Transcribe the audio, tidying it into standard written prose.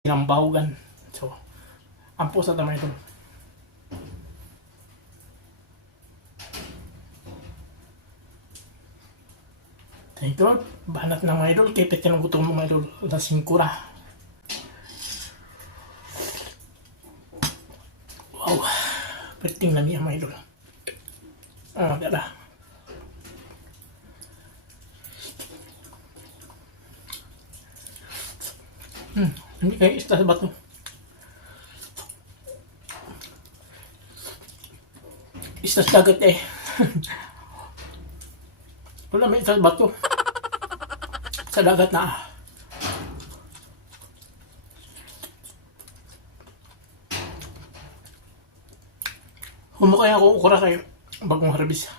Sinambahugan. So, ampo sa tamay ito. Thank you, Lord. Banat na mga idol. Kipit ka ng gutom mga idol. Lasing kura. Wow. Perting lami ang mga idol. Dada. Hindi kayo isda sa bato. Isda sa dagat eh. Wala may isda sa bato. Sa dagat na. Humakaya ako ukura kayo bagong harvest.